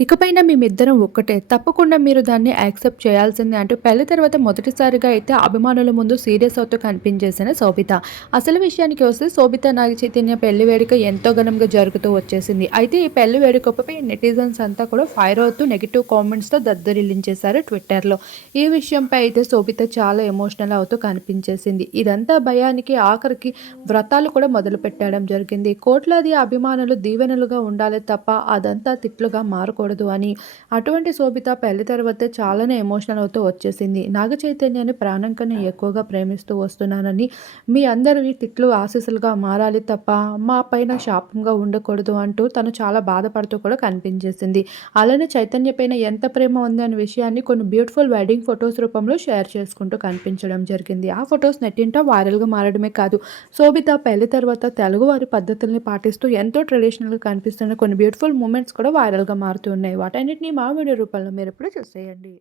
ఇకపైన మేమిద్దరం ఒక్కటే. తప్పకుండా మీరు దాన్ని యాక్సెప్ట్ చేయాల్సిందే అంటూ పెళ్లి తర్వాత మొదటిసారిగా అయితే అభిమానుల ముందు సీరియస్ అవుతూ కనిపించేసిన శోభిత. అసలు విషయానికి వస్తే శోభిత నాగ చైతన్య పెళ్లి వేడుక ఎంతో ఘనంగా జరుగుతూ వచ్చేసింది. అయితే ఈ పెళ్లి వేడుకపై నెటిజన్స్ అంతా కూడా ఫైర్ అవుతూ నెగెటివ్ కామెంట్స్‌తో దద్దరిల్లించేశారు ట్విట్టర్‌లో. ఈ విషయంపై అయితే శోభిత చాలా ఎమోషనల్ అవుతూ కనిపించేసింది. ఇదంతా భయానికి ఆఖరికి వ్రతాలు కూడా మొదలుపెట్టడం జరిగింది. కోట్లాది అభిమానులు దీవెనలుగా ఉండాలి తప్ప అదంతా తిట్లుగా మారకూడదు అని. అటువంటి శోభిత పెళ్లి తర్వాత చాలానే ఎమోషనల్ అవుతూ వచ్చేసింది. నాగ చైతన్యాన్ని ప్రాణం కన్నా ఎక్కువగా ప్రేమిస్తూ వస్తున్నానని, మీ అందరి తిట్లు ఆశీస్సులుగా మారాలి తప్ప మా పైన శాపంగా ఉండకూడదు అంటూ తను చాలా బాధపడుతూ కూడా కనిపించేసింది. అలానే చైతన్య పైన ఎంత ప్రేమ ఉంది అనే విషయాన్ని కొన్ని బ్యూటిఫుల్ వెడ్డింగ్ ఫోటోస్ రూపంలో షేర్ చేసుకుంటూ కనిపించడం జరిగింది. ఆ ఫోటోస్ నెట్టింట వైరల్‌గా మారడమే కాదు, శోభిత పెళ్లి తర్వాత తెలుగువారి పద్ధతుల్ని పాటిస్తూ ఎంతో ట్రెడిషనల్‌గా కనిపిస్తున్న కొన్ని బ్యూటిఫుల్ మూమెంట్స్ కూడా వైరల్‌గా మారుతూ ఉన్నాయి. వాటన్నిటిని మా వీడియో రూపంలో మీరిప్పుడు చూసేయండి.